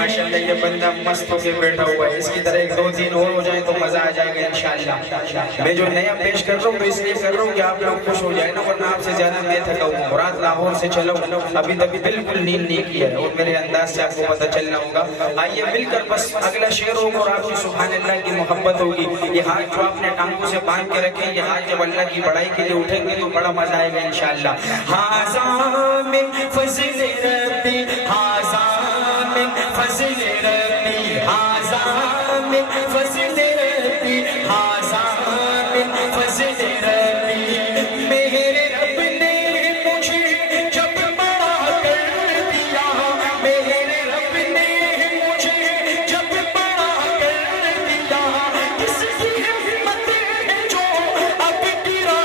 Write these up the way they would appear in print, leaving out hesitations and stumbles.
ماشاءاللہ یہ بندہ مست ہو کے بیٹھا ہوا ہے، اس کی طرح ایک دو تین اور ہو جائیں تو مزہ آ جائے گا انشاءاللہ۔ میں جو نیا پیش کر رہا ہوں تو اس لیے کر رہا ہوں کہ آپ لوگ خوش ہو جائیں نا، ورنہ آپ سے زیادہ میں تھکا ہوں۔ مراد لاہور سے چلو ابھی تک بالکل نیند نہیں کیا ہے، اور میرے انداز سے آپ کو پتہ چلنا ہوگا۔ آئیے مل کر بس اگلا شعر ہوگا اور آپ کی سبحان اللہ کی محبت ہوگی۔ یہ ہاتھ جو آپ نے ٹانگوں سے باندھ کے رکھے، یہ ہاتھ جب اللہ کی بڑائی کے لیے اٹھیں گے تو بڑا مزہ آئے گا انشاءاللہ۔ ھذا من فضل ربی، ھذا من فضل ربی، ھذا من فضل ربی، ھذا من فضل ربی۔ میرے رب نے مجھے جب بڑا کر دیا، میرے رب نے مجھے جب بڑا کر دیا، کس کی ہمت ہے جو اب گرا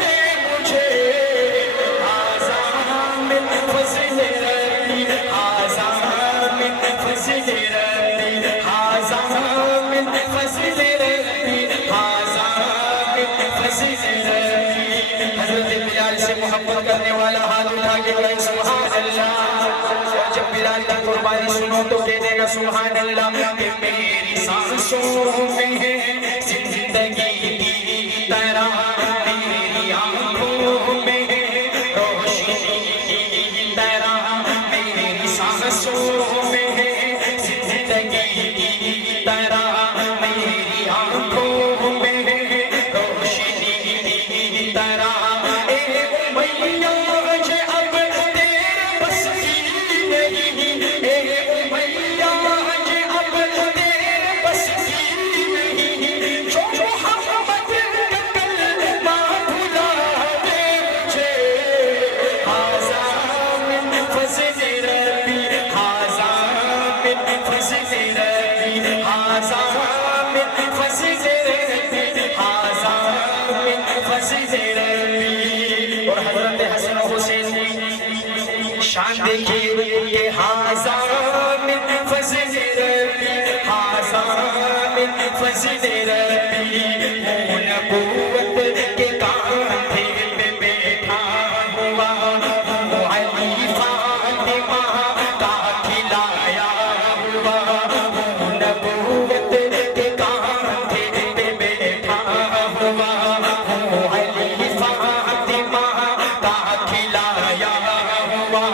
دے مجھے۔ ھذا من فضل ربی، ھذا من فضل ربی، ھذا من فضل ربی، ھذا من فضل ربی۔ حضرت بلال سے محبت کرنے والا ہاتھ اٹھا کے کہے سبحان اللہ۔ اور جب بلال کی قربانی سنو تو کہنے گا سبحان اللہ۔ کہ میری سانسوں میں ہے زندگی کی طرح، میری آنکھوں میں ہے روشنی کی طرح، میری سانسوں میں ہے زندگی کی طرح، میری آنکھوں میں ہے روشنی کی طرح۔ اے امیہ مجھے اب تیرے بس کی نہیں، اے امیہ مجھے اب تیرے بس کی نہیں، جو محمد کا کلمہ بھلا دے مجھے۔ ھذا من فضل ربی، ھذا من فضل ربی، ھذا من فضل ربی، ھذا من فضل ربی۔ اور حضرت حسن و حسین کی شان دیکھیے کہ ھذا من فضل ربی، ھذا من فضل ربی۔ وہ نبوت کے کانٹھے پہ بیٹھا ہوا، وہ علی فاطمہ کا کھلایا ہوا، وہ نبوت کے کانٹھے پہ بیٹھا ہوا، وہ علی فاطمہ کا کھلایا ہوا۔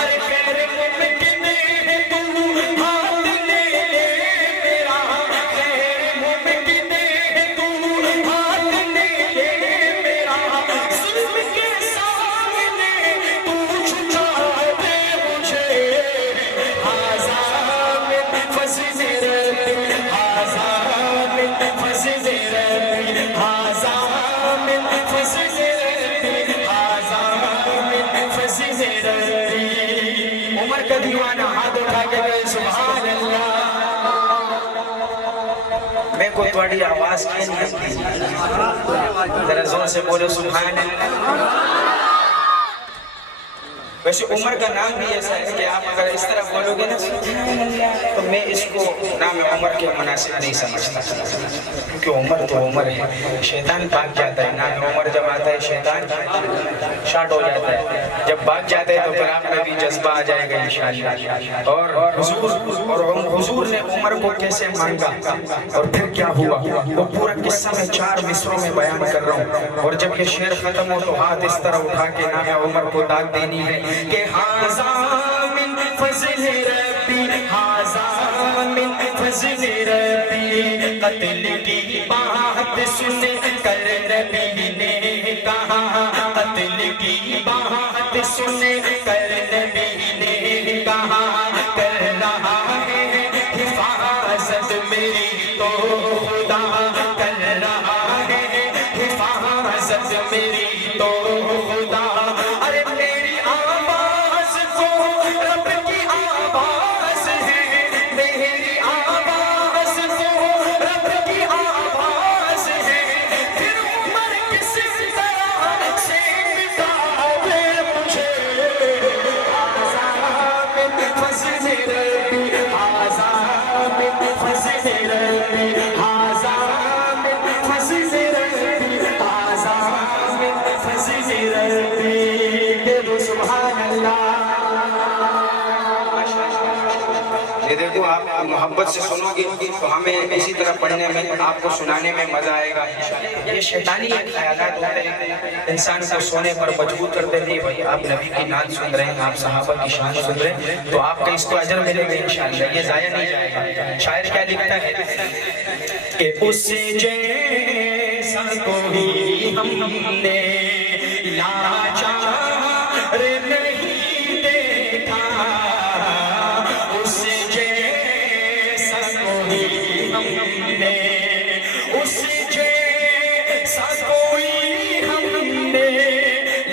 ارے غیر ممکن ہے تو ہاتھ لے لے میرا، غیر ممکن ہے تو ہاتھ لے لے میرا، ظلم کے سامنے تو جھکا دے مجھے۔ ھذا من فضل ربی، ھذا من فضل ربی، ھذا من فضل ربی، ھذا من فضل ربی۔ عمر کا دیوانہ ہاتھ اٹھا کے کہے سبحان اللہ۔ میں کو تھوڑی آواز کی نہیں آتی، ذرا زور سے بولو سبحان اللہ۔ ویسے عمر کا نام بھی ایسا ہے کہ آپ اگر اس طرح بولو گے نا تو میں اس کو نام عمر کے مناسب نہیں سمجھتا، کیونکہ عمر تو عمر ہے، شیطان بھاگ جاتا ہے۔ نام عمر جب آتا ہے شیطان شاٹ ہو جاتا ہے، جب بھاگ جاتا ہے تو پھر آپ میں بھی جذبہ آ جائے گا انشاءاللہ۔ اور حضور نے عمر کو کیسے مانگا اور پھر کیا ہوا وہ پورا قصہ میں 4 مصروں میں بیان کر رہا ہوں۔ اور جب یہ شعر ختم ہو تو ہاتھ اس طرح اٹھا کے نام عمر کو داد دینی ہے کہ ھذا من فضل ربی، ھذا من فضل ربی۔ قتل کی بات سن کر نبی نے کہا، قتل کی بات سن کر نبی نے کہا، کر رہا ہے حفاظت میری تو خدا، کر رہا ہے حفاظت میری تو خدا۔ ارے میری آواز کو رب کی آواز ہے، میری آواز کو رب کی آواز ہے، پھر عمر کس طرح سے مٹا دے مجھے۔ کہ دیکھو آپ محبت سے سنو گے تو ہمیں اسی طرح پڑھنے میں آپ کو سنانے میں مزہ آئے گا انشاءاللہ۔ یہ شیطانی خیالات ہوتے ہیں انسان کو سونے پر مجبور کرتے ہیں، بھائی آپ نبی کی نعت سن رہے ہیں، آپ صحابہ کی شان سن رہے ہیں تو آپ کا اس کو اجر ملے گا انشاءاللہ، یہ ضائع نہیں جائے گا۔ شاعر کیا لکھتا ہے کہ اس جیسا کوئی ہم نے لاچار نہیں دیکھا، اس جیسا کوئی ہم نے، اس جیسا کوئی ہم نے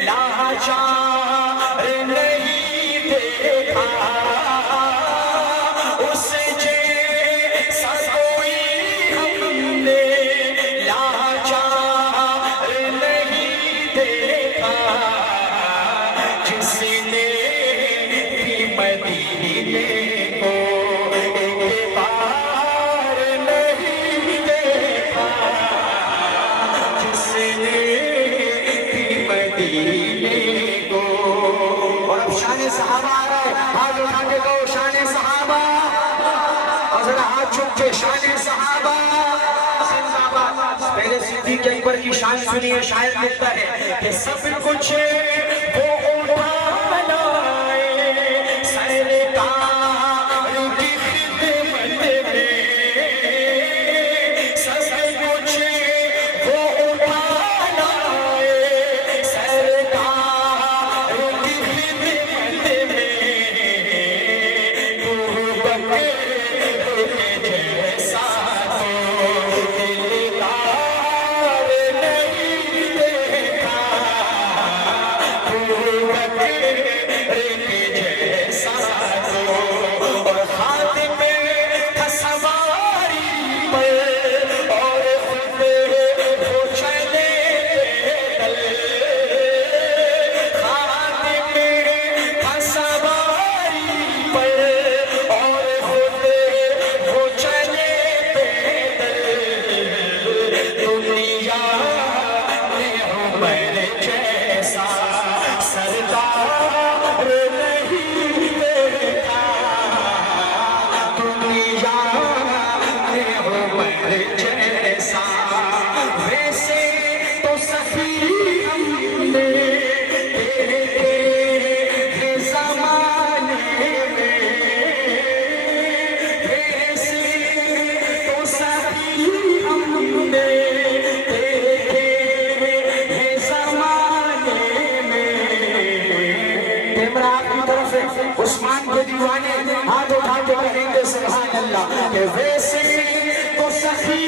لاچار نہیں دیکھا، اس جیسا کوئی ہم نے لاچار نہیں دیکھا، جس نے بھی مدینے کو ایک بار نہیں دیکھا، جس نے بھی مدینے کو۔ اور اب شان صحابہ آ رہا ہے، ہاتھ اٹھا کے کہو شان صحابہ، اور ذرا ہاتھ چک کے شان صحابہ۔ پہلے صدیق اکبر کی شان سنیے، شاعر لکھتا ہے کہ سب کچھ وہ اٹھا لائے سرکار کی خدمت میں، سب کچھ وہ اٹھا لائے سرکار کی خدمت میں، تو بکر کے جیسا تو دلدار نہیں دیکھا، تو بکر کے جیسا تو، اور خاتم تھا سواری پر اور خود وہ چلے پیدل، خاتم تھا سواری پر اور خود وہ چلے پیدل، دنیا میں عمر جیسا سردار نہیں دیکھا، دنیا میں عمر جیسا، ویسے تو سخی ہم نے دیکھے ہیں زمانے میں، ویسے تو سخی ہم نے دیکھے ہیں زمانے میں۔ کیمرہ آپ کی طرف سے عثمان کے دیوانے ہاتھ اٹھا کے کہیں گے سبحان اللہ، کہ ویسے تو سخی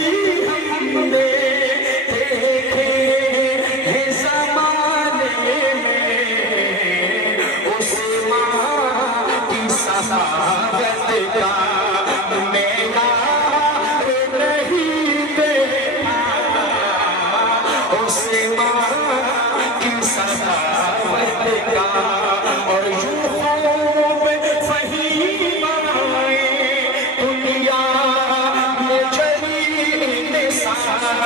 ہم نے دیکھے ہیں زمانے میں، عثمان کی صحابت کا معیار نہیں دیکھا، عثمان کی صحابت کا، اور یوں خوب فہیم آئے دنیا میں چلی نثار،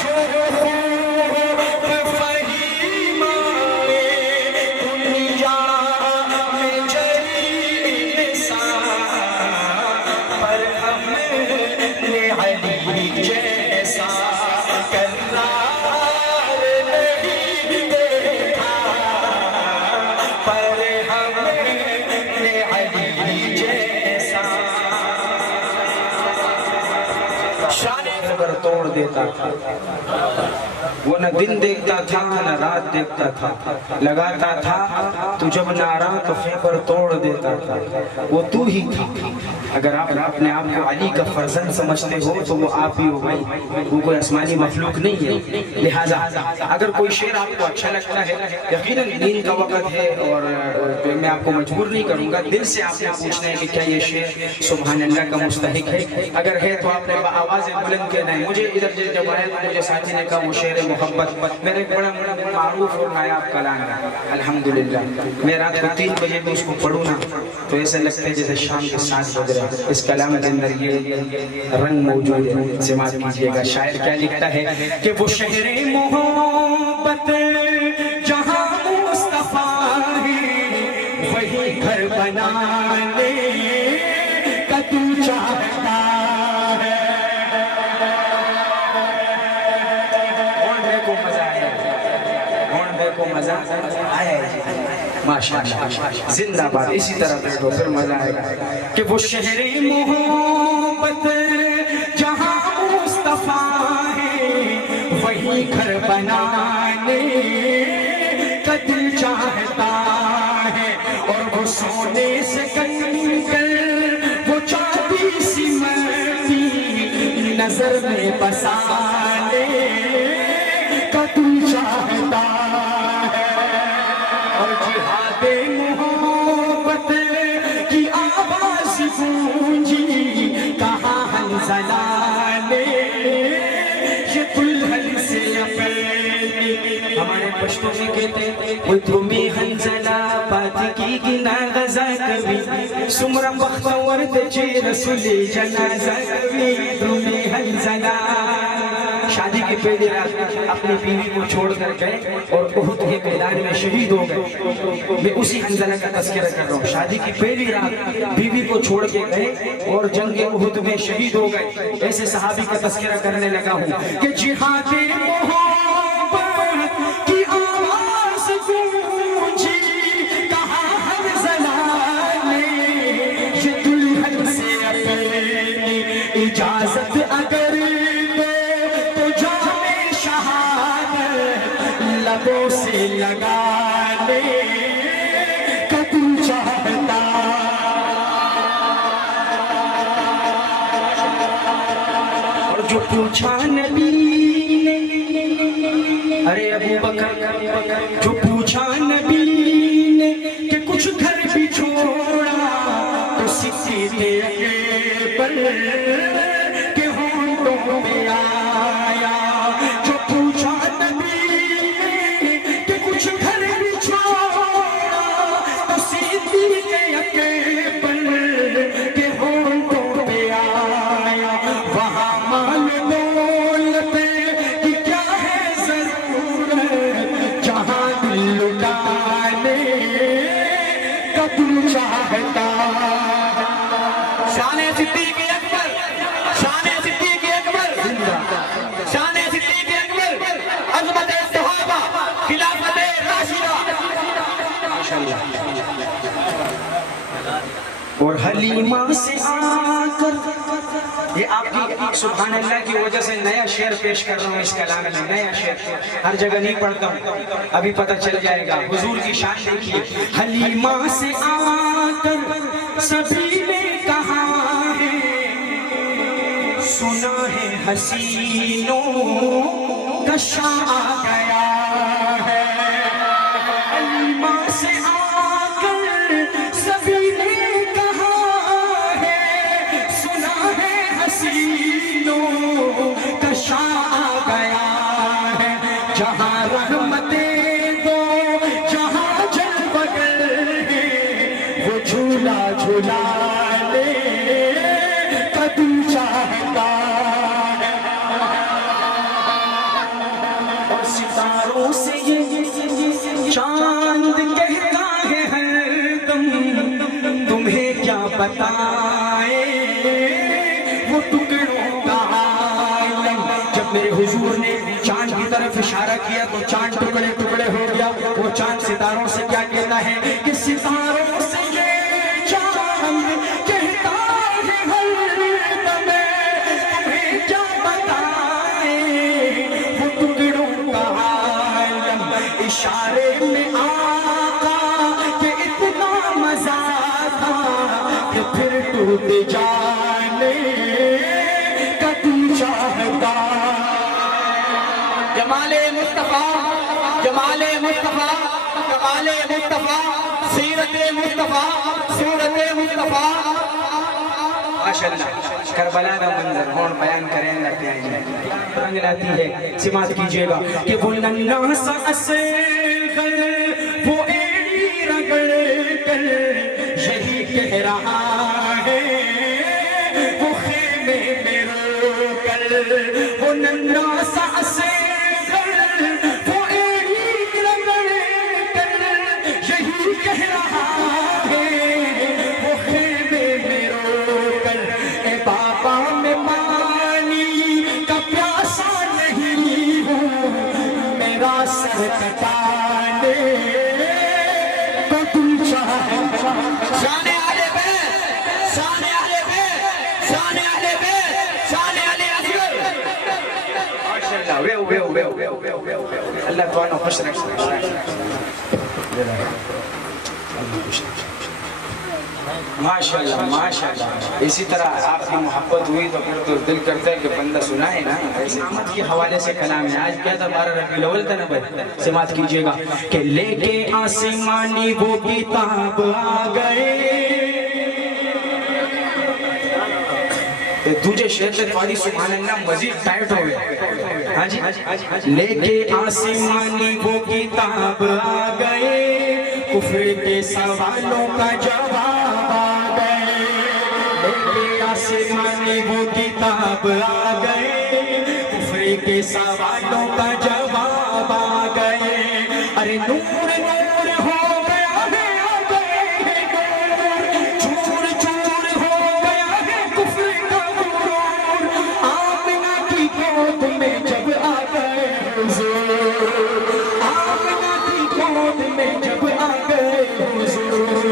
یوں خوب فہیم آئے دنیا میں چلی نثار، پر ہم نے علی جیسا کرار نہیں دیکھا، پر ہم نے علی جیسا۔ شان اگر توڑ دیتا تھا، وہ نہ دن دیکھتا تھا نہ رات دیکھتا تھا، لگاتا تھا تو جب نعرہ تو خیبر توڑ دیتا تھا، وہ تو ہی تھا۔ اگر آپ اپنے آپ کو علی کا فرزند سمجھتے ہو تو وہ آپ ہی ہو بھائی، وہ کوئی آسمانی مخلوق نہیں ہے۔ لہٰذا اگر کوئی شعر آپ کو اچھا لگتا ہے، یقیناً نیند کا وقت ہے اور میں آپ کو مجبور نہیں کروں گا، دل سے آپ نے پوچھنا ہے کہ کیا یہ شعر سبحان اللہ کا مستحق ہے، اگر ہے تو آپ نے آواز بلند کہنا ہے۔ مجھے ادھر جب آیا تو مجھے ساتھی نے کہا وہ شعر محبت، میرے بڑا معروف اور نایاب کلام ہے الحمدللہ، میں رات کو 3 بجے میں اس کو پڑھوں نا تو ایسا لگتا ہے جیسے شام کے 7 بج رہے۔ اس کلام کے اندر یہ رنگ موجود ہے، سماعت کیجئے گا۔ شاعر کیا لکھتا ہے کہ وہ شہر محبت جہاں مصطفیٰ ہے وہی گھر بنانے کا تو چاہتا ہے. کون دیکھو مزہ آیا, کون دیکھو مزہ آیا ہے. ماشاءاللہ زندہ باد, اسی طرح بیٹھو پھر مزہ آئے گا. کہ وہ شہر محبت جہاں مصطفیٰ ہے وہی گھر بنانے کا دل چاہتا ہے. اور وہ سونے سے کنکر وہ چاندی سمتی نظر میں بسانے کا دل چاہتا ہے. اور جہاد محبت کی آواز گونجی کہاں حنظلہ نے یہ دلہن سے اپنی. ہمارے پشتوں میں کہتے ہیں وہ تمہیں حنظلہ بات کی گنا غزہ کبھی سمرم بختور دچے رسول جنازہ کبھی تمہیں حنظلہ. شادی کی پہلی رات اپنی بیوی کو چھوڑ کر گئے اور احد کے میدان میں شہید ہو گئے. میں اسی حنظلہ کا تذکرہ کر رہا ہوں. شادی کی پہلی رات بیوی کو چھوڑ کے گئے اور جنگ احد میں شہید ہو گئے. ایسے صحابی کا تذکرہ کرنے لگا ہوں کہ جہاد محبت کی آواز گونجی کہاں حنظلہ نے یہ دلہن سے اپنی اجازت اگر لبوں سے لگانے کا دل چاہتا. اور جو پوچھا نبی نے, ارے ابو بکر, جو پوچھا نبی نے کہ کچھ گھر بھی چھوڑا تو صدیق اکبر کے ہونٹوں میں آیا. جو پوچھا چاہتا. شان صدیق اکبر, شان صدیق اکبر, شان صدیق اکبر, عظمت صحابہ, خلافت راشدہ. اور حلیمہ سے آ کر, یہ آپ کی سبحان اللہ کی وجہ سے نیا شعر پیش کر رہا ہوں اس کلام میں. نیا شعر ہر جگہ نہیں پڑھتا ہوں, ابھی پتہ چل جائے گا. حضور کی شان دیکھیے. حلیمہ سے آ کر سبھی نے کہا ہے سنا ہے حسینوں کا شاہ آ گیا ہے. حلیمہ سے آ کر سبھی نے کہا ہے سنا ہے حسینوں کا شاہ آ گیا ہے. جہاں رحمتیں دو جہاں جلوگر ہے وہ جھولا جھولانے کا دل چاہتا ہے. اور ستاروں سے یہ چاند کہتا ہے ہر دم تمہیں کیا بتائے وہ ٹکڑوں کا عالم. جب میرے حضور نے چاند کی طرف اشارہ کیا تو چاند ٹکڑے ٹکڑے ہو گیا. وہ چاند ستاروں سے کیا کہتا ہے کہ ستاروں سے یہ چاند کہتا ہے ہر دم تمہیں کیا بتائے وہ ٹکڑوں کا عالم. اشارے میں آقا کہ اتنا مزہ تھا کہ پھر ٹوٹ جانے کا دل چاہتا. جمال مصطفیٰ, جمال مصطفیٰ, کمال مصطفیٰ, سیرت مصطفیٰ, صورت مصطفیٰ. ماشاءاللہ کربلا کا منظر کون بیان کریں اللہ پیاری رنگ لاتی ہے. سماعت کیجئے گا کہ وہ ننھا سا اصغر وہ ایڑی رگڑ کر یہی کہہ رہا ہے وہ خیمے میں رو کر. وہ ننھا سا اصغر وہ ایڑی رگڑ کر یہی کہہ رہا ہے اللہ تعالیٰ خوش رکھے. ماشاءاللہ ماشاءاللہ. اسی طرح آپ کی محبت ہوئی تو پھر تو دل کرتا ہے کہ بندہ سنائے نا. سماعت کے حوالے سے کلام ہے. آج کیا تھا 12 ربیع الاول تھا نا بھائی. سماعت کیجئے گا کہ لے کے آسمانی وہ کتاب آ گئے. دوجے شعر سے تھوڑی سبحان اللہ مزید ٹائٹ ہوئے. ہاں جی لے کے آسمانی وہ کتاب آ گئے. کفر کے سوالوں کا جواب آ گئے. لے کے آسمانی وہ کتاب آ گئے. کفر کے سوالوں کا جواب آ گئے. ارے نور نور ہو گیا ہے آ گئے نور. چور چور ہو گیا ہے کفر کا نور. آمنہ کی گود میں جب آ گئے حضور. آمنہ کی گود میں جب آ گئے حضور.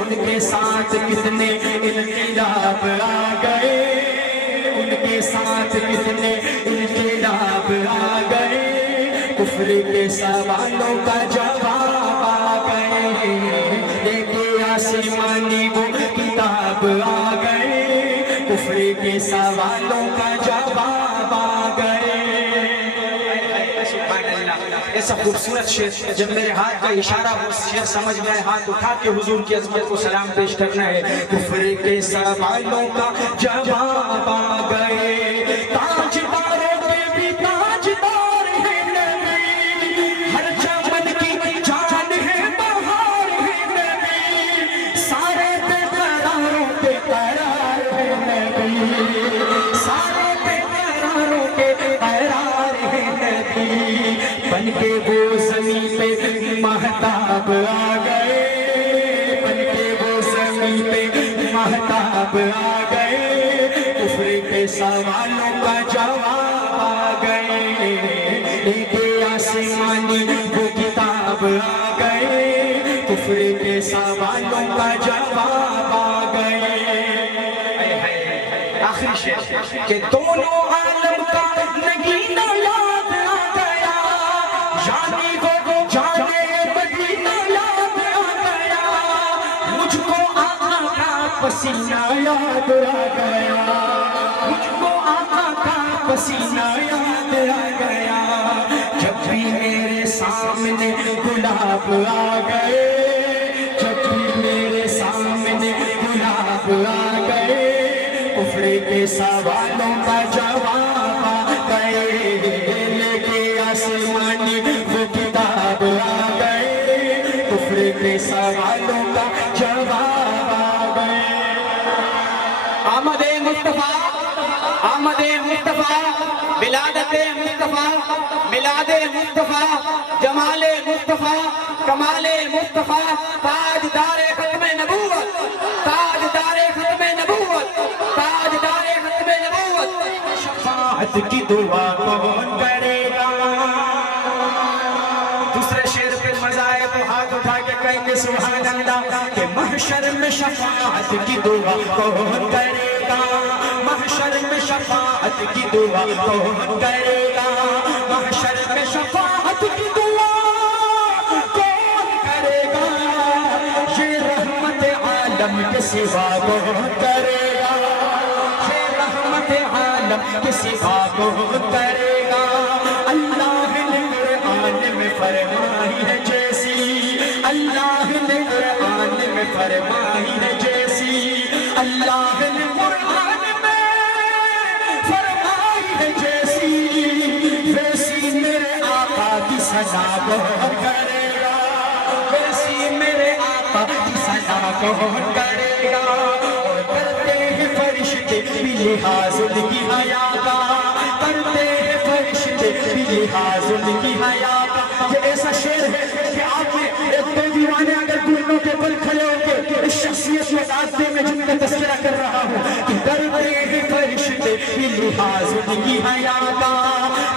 ان کے ساتھ کتنے انقلاب آ گئے. ان کے ساتھ کتنے انقلاب آ گئے. کفر کے سوالوں کا جواب آ گئے. لے کے آسمانی وہ کتاب آ گئے. کفر کے سوالوں کا جواب آ گئے. ایسا خوبصورت شعر جب میرے ہاتھ کا اشارہ ہو شعر سمجھ میں آئے ہاتھ اٹھا کے حضور کی عظمت کو سلام پیش کرنا ہے. کفر کے سوالوں کا جواب آ گئے. تاجداروں کے بھی تاجدار ہے نبی. ہر چمن کی جان ہے بہار ہے نبی. سارے بے قراروں پہ قرار ہے نبی. سارے بے قراروں پہ قرار ہے نبی. بن کے وہ زمین پہ مہتاب آ گئے. بن کے وہ زمین پہ مہتاب آ گئے. کفر کے سوالوں کا جواب آ گئے. لے کے آسمانی وہ کتاب آ گئے. کفر کے سوالوں کا جواب آ گئے. آخری شعر کہ دونوں عالم کا نگینہ یاد آ گیا. یعنی وہ جانے مدینہ یاد آ گیا. مجھ کو آقا کا پسینہ یاد آ گیا. مجھ کو آقا کا پسینہ یاد آ گیا. جب بھی میرے سامنے گلاب آ گئے. جب بھی میرے سامنے گلاب آ گئے. کفر کے سوالوں کا جواب آ گئے. لے کے آسمانی وہ کتاب آ گئے. کفر کے سوالوں کا جواب آ گئے. آمد مصطفیٰ آمد مصطفیٰ ولادت مصطفیٰ میلاد مصطفیٰ جمال مصطفیٰ کمال مصطفیٰ تاجدار ختم نبوت تاجدار ختم نبوت تاجدار ختم نبوت. شفاعت کی دعا کون کرے گا. دوسرے شعر پہ مزہ آئے تو ہاتھ اٹھا کے کہیں گے سبحان اللہ. کہ محشر میں شفاعت کی دعا کون کرے گا. محشر میں شفاعت کی دعا کون کرے گا. محشر میں شفاعت کی دعا کون کرے گا. یہ رحمت عالم کے سوا کون کرے گا. یہ رحمت عالم کے سوا کون کرے گا. اللہ نے قرآن میں فرمائی ہے جیسی. اللہ نے قرآن میں فرمائی ہے جیسی. اللہ نے قرآن میں فرمائی ہے جیسی. ویسی میرے آقا کی سزا کون کرے گا. ویسی میرے آقا کی سزا کون کرے گا. اور کرتے ہیں فرشتے بھی لحاظ ان کی حیا کا. کرتے ہیں فرشتے بھی لحاظ ان کی حیا کا. یہ ایسا شعر ہے کہ آپ نے ایک دو دیوانے اگر گھٹنوں کے بل کھڑے ہو کے اس شخصیت کو داد دے میں جن کا تذکرہ کر رہا ہوں کہ کرتے ہیں فرشتے بھی لحاظ ان کی حیا کا.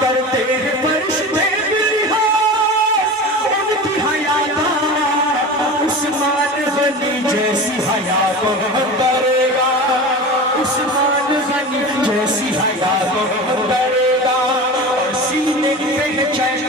کرتے ہیں فرشتے بھی لحاظ ان کی حیا کا. عثمان غنی جیسی حیا کون کرے گا. عثمان غنی جیسی حیا کون کرے گا. اور سینے پہ چین